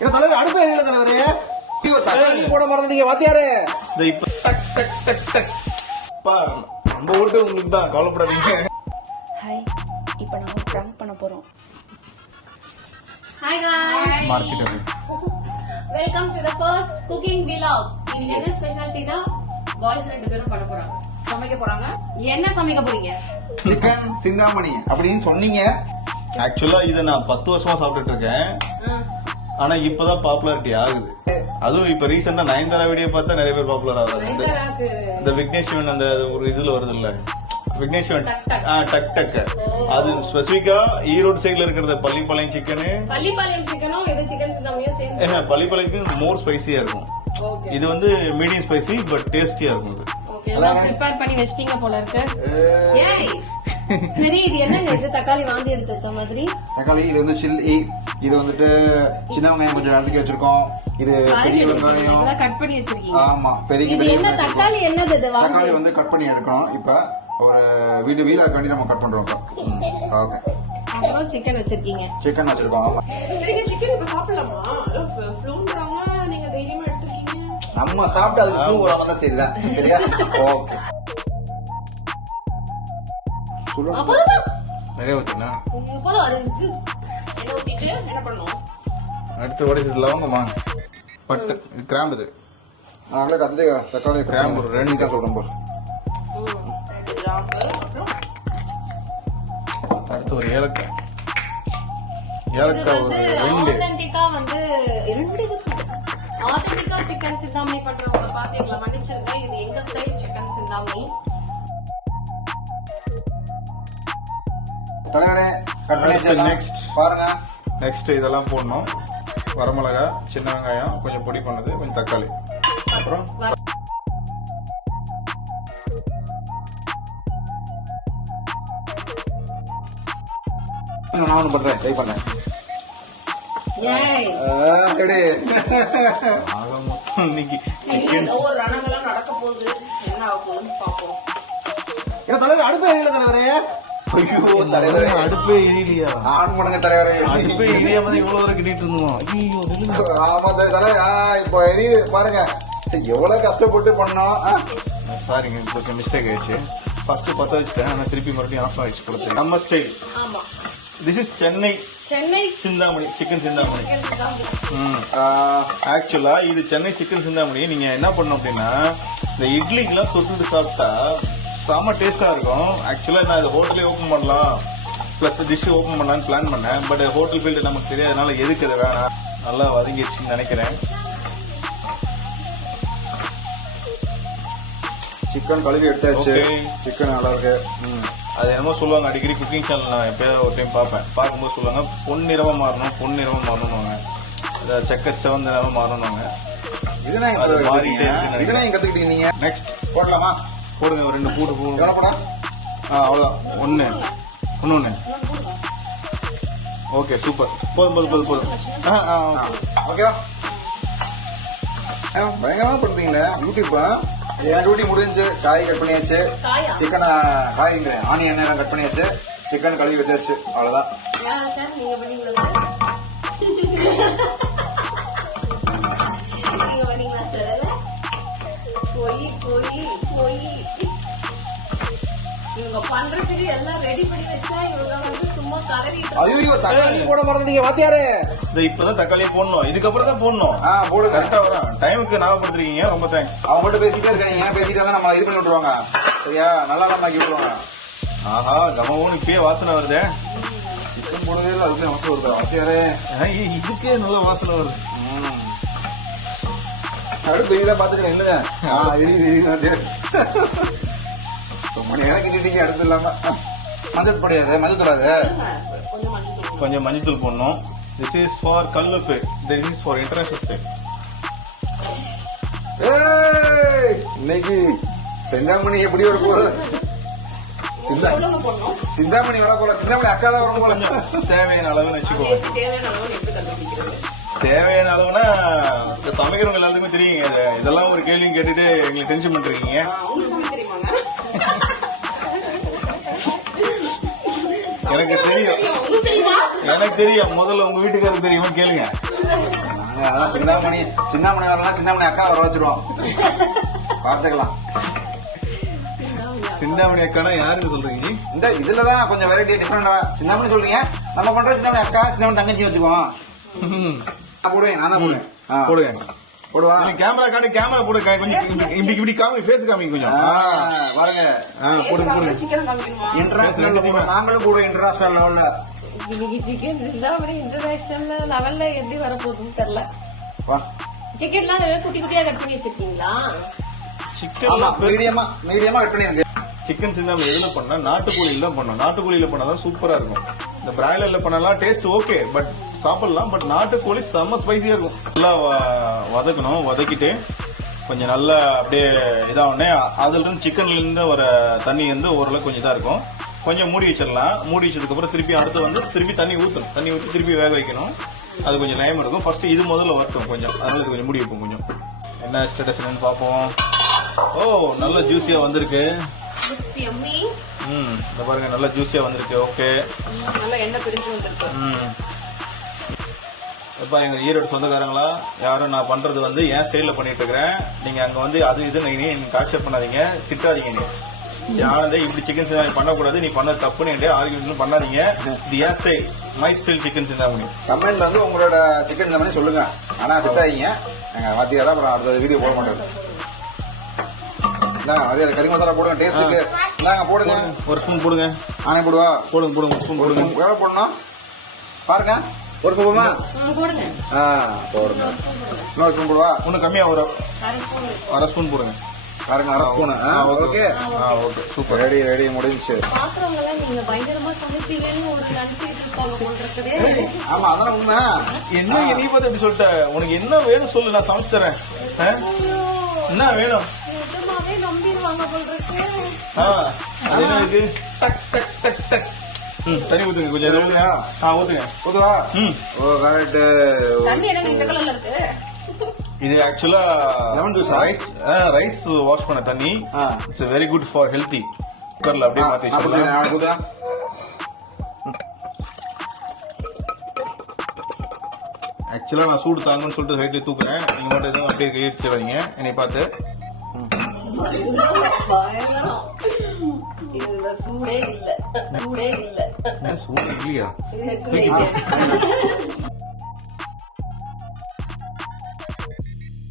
தலைவர் அடுப்பு எரியல தலைவரே. போட மறந்தீங்க வாத்தியாரே. இப்ப டக் டக் டக் டக் நம்ம ஓட்டு உங்களுக்கு தான், கவலைப்படாதீங்க. ஹாய், இப்போ நாம பிராங்க் பண்ண போறோம். ஹாய் गाइस, மறைச்சிட்டது. Welcome to the first cooking vlog. இன்னைக்கு என்ன ஸ்பெஷாலிட்டி தான் பாய்ஸ் ரெண்டு பேரும் பண்ண போறாங்க, சமைக்க போறாங்க. என்ன சமைக்க போறீங்க? சிக்கன் சிந்தாமணி அப்படின்னு சொன்னீங்க. ஆக்சுவலா இதை நான் 10 வருஷமா சாப்பிட்டுட்டு இருக்கேன். ஆனா இப்பதான் பாப்புலாரிட்டி ஆகுது. அதுவும் இப்ப ரீசெண்டா நயன்தாரா வீடியோ பார்த்தா நிறைய பேர் பாப்புலர் ஆகுறாங்க. இந்த விக்னேஷ்வன் அந்த ஒரு இதுல வருது இல்ல, விக்னேஷ்வன் டக் டக், அது ஸ்பெசிபிக்கா ஈரோடு சைடுல இருக்கிறது பள்ளிப்பாளையம் சிக்கனு. பள்ளிப்பாளையம் சிக்கனும் இது சிக்கன் சிந்தாமணியும் சேர்ந்து பள்ளிப்பாளையத்துக்கு மோர் ஸ்பைசியா இருக்கும். இது வந்து மீடியம் ஸ்பைசி பட் டேஸ்டியா இருக்கும். ஓகே, எல்லாம் ப்ரிப்பேர் பண்ணி வெச்சிட்டீங்க போல இருக்கு. ஏய் சரி, இது என்னங்க இது? தக்காளி வாந்தி எடுத்து வச்ச மாதிரி. தக்காளி இது வந்து சில்லி, இது வந்துட்டு சின்ன வெங்காயம் கொஞ்சம் நறுக்கி வச்சிருக்கோம். இது பெரிய வெங்காயம் இதெல்லாம் கட் பண்ணி வச்சிருக்கீங்க. ஆமா, பெரிய இது என்ன தக்காளி? என்னது இது? தக்காளி வந்து கட் பண்ணி எடுக்கணும். இப்ப ஒரு வீலாக்கு வேண்டி நம்ம கட் பண்றோம். ஓகே, அப்புறம் சிக்கன் வச்சிருக்கீங்க. சிக்கன் வச்சிருக்கோம். ஆமா, சரிங்க, சிக்கன் இப்ப சாப்பிடலாமா? ஃப்ளூன்றாங்க, நீங்க தைரியமா எடுத்துக்கீங்க. நம்ம சாப்பிட்டு அதுக்கு ஃப்ளூ வராம தான் சரிதான். சரியா? ஓகே, அப்போதான் நிறைய ஊத்துனா இப்போதான் அது என்ன ஊத்திட்டு என்ன பண்ணுவோம்? அடுத்து உடைச்சது லவங்கம்மா, பட்டு, இது கிராம்பு. இது நாங்களே கத்திரி தக்காளி கிராம்பு ஒரு 2 தான் சொல்றோம் போல. 2 கிராம்பு, அப்புறம் அடுத்து ஒரு ஏலக்காய். ஏலக்காய் ஒரு 2. ஆத்தென்டிக்கா வந்து 2 ஆத்தென்டிக்கா சிக்கன் சிந்தாமணி பண்றவங்க பாத்தீங்களா? மன்னிச்சிருங்க, இது எங்க ஸ்டைல் சிக்கன் சிந்தாமணி. தலைவரே கட் பண்ணி நெக்ஸ்ட் பாருங்க. நெக்ஸ்ட் இதெல்லாம் போடணும். வரமிளகா, சின்ன வெங்காயம் கொஞ்சம் பொடி பண்ணது, கொஞ்சம் தக்காளி, அப்புறம் நான் ஒண்ணு பண்றேன், ட்ரை பண்ணேன். ஏய் ரெடி. ஆக மொத்தம் இன்னைக்கு சிக்கன். ஒரு ரணங்கள்லாம் நடக்க போகுது. என்ன ஆக போகுதுன்னு பாப்போம். தலைவர் அடுப்பு எரியல தலைவரே. ஐயோ தலைவரே, அடுப்பே எரியலையா? ஆன் பண்ணுங்க தலைவரே. அடுப்பே எரியாம தான் இவ்வளவு வரைக்கும் கிட்டிட்டு இருந்தோம். ஐயோ நில்லுங்க. ஆமா தலைவர், இப்போ எரியுது பாருங்க. எவ்வளவு கஷ்டப்பட்டு பண்ணோம். சாரிங்க, இப்போ மிஸ்டேக் ஆயிடுச்சு. ஃபர்ஸ்ட் பத்த வச்சுட்டேன், ஆனா திருப்பி மறுபடியும் ஆஃப் ஆயிடுச்சு கொடுத்து. நம்ம ஸ்டைல். ஆமா, this is Chennai Chintamani, chicken Chintamani. ஆக்சுவலா இது சென்னை சிக்கன் சிந்தாமணி. நீங்க என்ன பண்ணணும் அப்படின்னா, இந்த இட்லிக்கெல்லாம் தொட்டுட்டு சாப்பிட்டா செம டேஸ்டா இருக்கும். ஆக்சுவலா நான் இது ஹோட்டலே ஓபன் பண்ணலாம், பிளஸ் டிஷ் ஓபன் பண்ணலான்னு பிளான் பண்ணேன். பட் ஹோட்டல் ஃபீல்டு நமக்கு தெரியாதனால எதுக்கு இது வேணாம். நல்லா வதங்கிடுச்சுன்னு நினைக்கிறேன். சிக்கன் கழுவி எடுத்தாச்சு. Okay. சிக்கன் நல்லா இருக்கு. அது என்னமோ சொல்லுவாங்க அடிக்கடி குக்கிங் சேனல், நான் எப்பயாவது ஒரு டைம் பார்ப்பேன். பார்க்கும்போது சொல்லுவாங்க பொன்னிறமா மாறணும், பொன்னிறமா மாறணும்வாங்க. செக்க செவந்த நிறமா மாறணும்வாங்க. இதெல்லாம் அது மாறிட்டே இருக்கு. இதெல்லாம் கத்துக்கிட்டீங்க நீங்க. நெக்ஸ்ட் போடலாமா? போடுங்க, ஒரு 2 பூண்டு போடுங்க. எவ்வளவு போடா? அவ்வளோதான், ஒன்று. Okay, super. போதும். ஓகேவா? பயங்கரமா பண்றீங்களே யூடியூப்பா. என் டியூட்டி முடிஞ்சு, காய் கட் பண்ணியாச்சு. சிக்கனை காய் ஆனியன் எல்லாம் கட் பண்ணியாச்சு. சிக்கன் கழுவி வச்சாச்சு. அவ்வளவுதான். நீங்க பண்ணீங்களா சார்? நீங்க பண்ணீங்களா சார்? போய் இவங்க பண்றதுக்கு எல்லாம் ரெடி பண்ணி வச்சா இவங்க வந்து சும்மா கலரிட்டு. ஐயோ தக்காளி போட மறந்தீங்க வாத்தியாரே. இப்பதான் தக்காளியை போடணும், இதுக்கப்புறம் தான் போடணும். போடு கரெக்டா வரும். டைமுக்கு ஞாபகப்படுத்துறீங்க, ரொம்ப தேங்க்ஸ். அவங்க மட்டும் பேசிட்டே இருக்காங்க. ஏன் பேசிட்டாங்க நம்ம இது பண்ணி விட்டுருவாங்க. சரியா? நல்லா ஆக்கி விட்டுருவாங்க. ஆஹா, கமவும் இப்பயே வாசனை வருதே. சிக்கன் போடவே இல்லை, அதுக்கு அவசரம் வருது வாத்தியாரே. இதுக்கே நல்ல வாசனை வருது. அடுப்பு இதான் பாத்துக்கிறேன். இல்லைங்க ரொம்ப நேரம் கிட்டிட்டீங்க. அடுத்து இல்லாம மஞ்சள் பொடியாது, மஞ்சள் தராது. கொஞ்சம் மஞ்சள் போடணும். திஸ் இஸ் ஃபார் கல்லுப்பு, this is for international style. இன்னைக்கு சிந்தாமணி எப்படி வர போகுது? சிந்தாமணி வர போல. சிந்தாமணி அக்கா தான் வர போல. கொஞ்சம் தேவையான அளவுன்னு வச்சுக்கோங்க. தேவையான அளவு எப்படி கண்டுபிடிக்கிறது? தேவையான அளவுனா சமைக்கிறவங்க எல்லாத்துக்குமே தெரியுங்க. இதெல்லாம் ஒரு கேள்வியும் கேட்டுட்டு எங்களுக்கு டென்ஷன் பண்றீங்க. உங்களுக்கு தெரியுமாங்க? எனக்கு தெரியும். முதல்ல உங்க வீட்டுக்காரருக்கு தெரியுமா கேளுங்க. அதான் சின்னாமணி வரலாம், சின்னாமணி அக்கா வர வச்சிருவோம். பாத்துக்கலாம். சிந்தாமணி அக்கானா யாருன்னு சொல்றீங்க? இந்த இதுலதான் கொஞ்சம் வெரைட்டி டிஃபரெண்டா. சின்னாமணி சொல்றீங்க, நம்ம பண்ற சின்னாமணி அக்கா, சின்னாமணி தங்கச்சி வச்சுக்குவோம். நான் போடுவேன், நான் தான் போடுவேன். போடுங்க. போடுவா. கேமரா காட்டி கேமரா போடு, கொஞ்சம் இப்படி காமி, ஃபேஸ் காமிங்க கொஞ்சம். பாருங்க. போடுங்க. சிக்கன் காமிக்கணுமா? இன்டர்நேஷனல் நாங்களும் போடுவோம், இன்டர்நேஷனல் லெவல்ல. இன்னைக்கு சிக்கன் சிந்தாமணி இன்டர்நேஷனல் லெவல்ல எப்படி வரப்போகுதுன்னு தெரியல. வா. சிக்கன்லாம் நல்லா குட்டி குட்டியா கட் பண்ணி வச்சிருக்கீங்களா? ஆமா, சிக்கன் மீடியமா கட் பண்ணிருங்க. சிக்கன் சிந்தாமணி எதுல பண்ணா? நாட்டுக்கோழியில தான் பண்ணோம். நாட்டுக்கோழியில பண்ணாதான் சூப்பரா இருக்கும். இந்த பிராய்லர்ல பண்ணலாம் டேஸ்ட் ஓகே, பட் சாப்பிடலாம். பட் நாட்டுக்கோழி செம்ம ஸ்பைசியா இருக்கும். நல்லா வதக்கணும். வதக்கிட்டு கொஞ்சம் நல்லா அப்படியே இதாகனே அதுல இருந்து சிக்கன்ல இருந்து வர தண்ணி வந்து ஓரளவுக்கு கொஞ்சம் இதா இருக்கும். கொஞ்சம் மூடி வச்சிடலாம். மூடி வச்சதுக்கு அப்புறம் திருப்பி அடுத்து வந்து திருப்பி தண்ணி ஊற்றணும். தண்ணி ஊற்றி திருப்பி வேக வைக்கணும். அது கொஞ்சம் டைம் எடுக்கும். ஃபர்ஸ்ட் இது முதல்ல வரட்டும் கொஞ்சம், அதனால இது கொஞ்சம் மூடி வைப்போம். கொஞ்சம் என்ன ஸ்டேட்டஸ் என்னன்னு பார்ப்போம். ஓ, நல்ல ஜூஸியா வந்திருக்கு. இந்த பாருங்க, நல்ல ஜூஸியா வந்திருக்கு. ஓகே, நல்லா எண்ணெய் பிரிஞ்சு வந்துருக்கு. எப்பா எங்க ஈரோடு சொந்தக்காரங்களா, யாரும் நான் பண்றது வந்து என் ஸ்டைல்ல பண்ணிட்டு இருக்கிறேன். நீங்க அங்க வந்து அது இது நீங்க காட்சர் பண்ணாதீங்க, திட்டாதீங்க. நீ ஆனந்தே இப்படி சிக்கன் சிந்தாமணி பண்ணக்கூடாது, நீ பண்ணது தப்புன்னு ஆர்கியூமெண்ட் பண்ணாதீங்க. இது என் style, my style chicken Chintamani. கமெண்ட்ல வந்து உங்களோட சிக்கன் சிந்தாமணி சொல்லுங்க. ஆனா திட்டாதீங்க. எங்க வாத்தியாரா அப்புறம் அடுத்த வீடியோ போட மாட்டேன். அதே கறி மசாலா போடுங்க, டேஸ்ட்டுக்கு. இந்தாங்க போடுங்க, ஒரு ஸ்பூன் போடுங்க. ஆனே போடுவா. போடுங்க ஒரு ஸ்பூன் போடுங்க. எவ்வளவு போடணும் பாருங்க. ஒரு ஸ்பூன் போடுங்க. போடுங்க. இன்னொரு ஸ்பூன் போடுவா. இன்னும் கம்மியா ஒரு அரை ஸ்பூன் போடுங்க. பாருங்க, அரை spoon. Okay okay, super. Ready முடிஞ்சு. பாக்குறவங்க எல்லாம் நீங்க பயங்கரமா சமைப்பீங்கன்னு ஒரு நினைச்சிட்டு இருப்பாங்க போல இருக்குது. ஆமா, அதான் உண்மை. என்ன நீ பார்த்து எப்படி சொல்லிட்ட? உனக்கு என்ன வேணும் சொல்லு, நான் சமைச்சு தரேன். என்ன வேணும்? நிஜமாவே நம்பிடுவாங்க போல இருக்கு. அது என்ன இருக்கு? டக் டக் டக் டக். தண்ணி ஊத்துங்க கொஞ்சம். ஊத்துங்க. ஊத்துவா. ஓ, கரெக்ட். தண்ணி எனக்கு இந்த கலர்ல இருக்கு. இது ஆக்சுவலா லெமன் ஜூஸ். ரைஸ் வாஷ் பண்ண தண்ணி. It's very good for healthy. குக்கர்ல அப்படியே மாத்தி வச்சிடலாம். ஆக்சுவலா நான் சூடு தாங்கன்னு சொல்லிட்டு ஹைட்ல தூக்குறேன். நீங்க மட்டும் எதுவும் அப்படியே கையடிச்சிடாதீங்க என்னை பார்த்து. இதுல சூடே இல்ல. சூடு இல்லையா?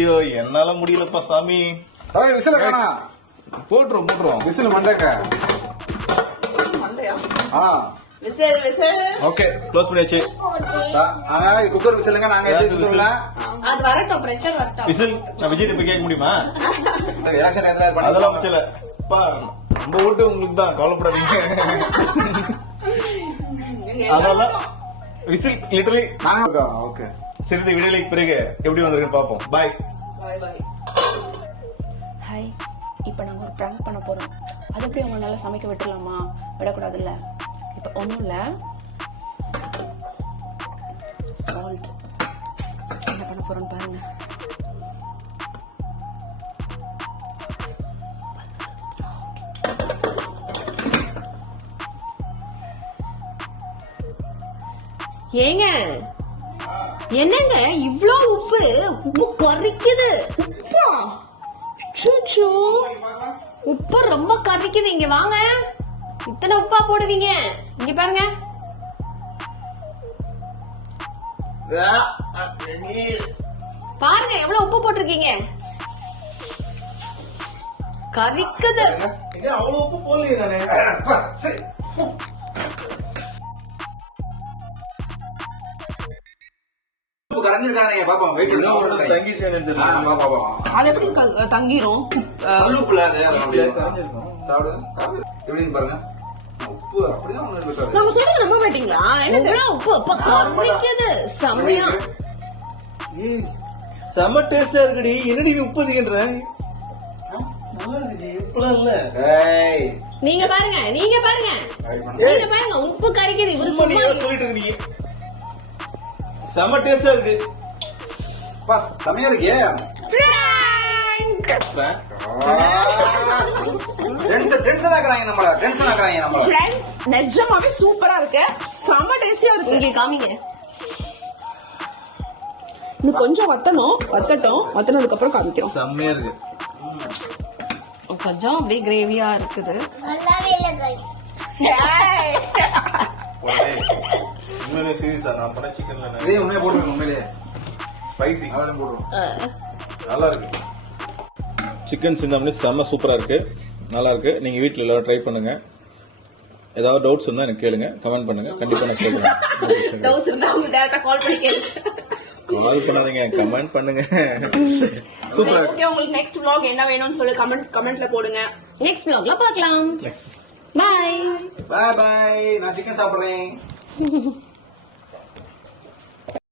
ஐயோ, என்னால முடியலப்பா சாமி. விசில காணா. போட்டுரும். விசில் மண்டக்க. மண்டையா? விசில். ஓகே, க்ளோஸ் பண்ணியாச்சு. குக்கர் விசிலுங்க. நாங்க விசில் அது வரட்டும், பிரஷர் வரட்டும். விசில் நான் விஜய் போய் கேட்க முடியுமா? அதெல்லாம் அதெல்லாம் வச்சல. நம்ம ஓட்டு உங்களுக்கு தான், கவலைப்படாதீங்க. அதெல்லாம் விசில் லிட்டரலி. ஓகே, சிறிது விடைகளுக்கு பிறகு எப்படி வந்திருக்குன்னு பார்ப்போம். பாய். ஹாய், இப்போ நாங்கள் ஒரு ப்ராங்க் பண்ண போகிறோம். அது எப்படி அவங்க நல்லா சமைக்க விட்டுலாமா? விடக்கூடாதுல்ல. இப்போ ஒன்றும் இல்லை, சால்ட் என்ன பண்ண போகிறோன்னு பாருங்க. ஏங்க, என்னங்க இவ்ளோ உப்பு கரிக்குது? உப்பு ரொம்ப கரிக்குது. இங்க வாங்க. இத்தனை உப்பா போடுவீங்க? இங்க பாருங்க. பாருங்க எவ்வளவு உப்பு போட்டிருக்கீங்க. கரிக்குது. அவ்வளவு உப்பு போடலையே நானே. கரைஞ்சிருக்காங்க. பாப்போம், வெயிட் பண்ணி தங்கிச்சு தெரியல. அது எப்படி தங்கிரும்? உப்புல சாப்பிடு. எப்படின்னு பாருங்க. உப்பு அப்படிதான் ஒண்ணு இருக்காது. நம்ம சொல்றது நம்ப மாட்டீங்களா? எவ்வளவு உப்பு இப்ப கரிக்குது. செம்மையா செம டேஸ்டா இருக்குடி. என்னடி உப்பு அதிகன்ற? நல்லா இருக்கு. உப்புலாம் இல்ல. நீங்க பாருங்க உப்பு கரிக்குது. இவரு சும்மா சொல்லிட்டு இருக்கீங்க. செம டேஸ்டா இருக்கு. செமையா இருக்கே. டென்ஷன் ஆக்குறாங்க நம்மள. ஃப்ரெண்ட்ஸ், நிஜமாவே சூப்பரா இருக்கு. செம டேஸ்டியா இருக்கு. இங்க காமிங்க. இன்னும் கொஞ்சம் வத்தட்டும் வத்தனதுக்கு அப்புறம் காமிக்கிறோம். செம்மையா இருக்கு. கொஞ்சம் அப்படியே கிரேவியா இருக்குது. உண்மையிலே சீரியஸா நான் பண்ண சிக்கன்ல இதே உண்மையை போட்டுருங்க. உண்மையிலேயே ஸ்பைசி அவளும் போடுவோம். நல்லா இருக்கு. சிக்கன் சிந்தாமணி செம்ம சூப்பரா இருக்கு, நல்லா இருக்கு. நீங்க வீட்ல எல்லாரும் ட்ரை பண்ணுங்க. ஏதாவது டவுட்ஸ் இருந்தா எனக்கு கேளுங்க, கமெண்ட் பண்ணுங்க, கண்டிப்பா நான் சொல்றேன். டவுட்ஸ் இருந்தா அவங்க டைரக்டா கால் பண்ணி கேளுங்க. கால் பண்ணாதீங்க, கமெண்ட் பண்ணுங்க. சூப்பரா ஓகே, உங்களுக்கு நெக்ஸ்ட் vlog என்ன வேணும்னு சொல்லி கமெண்ட்ல போடுங்க. நெக்ஸ்ட் vlogல பார்க்கலாம். பை. பாய் பாய். நான் சிக்கன் சாப்பிடுறேன்.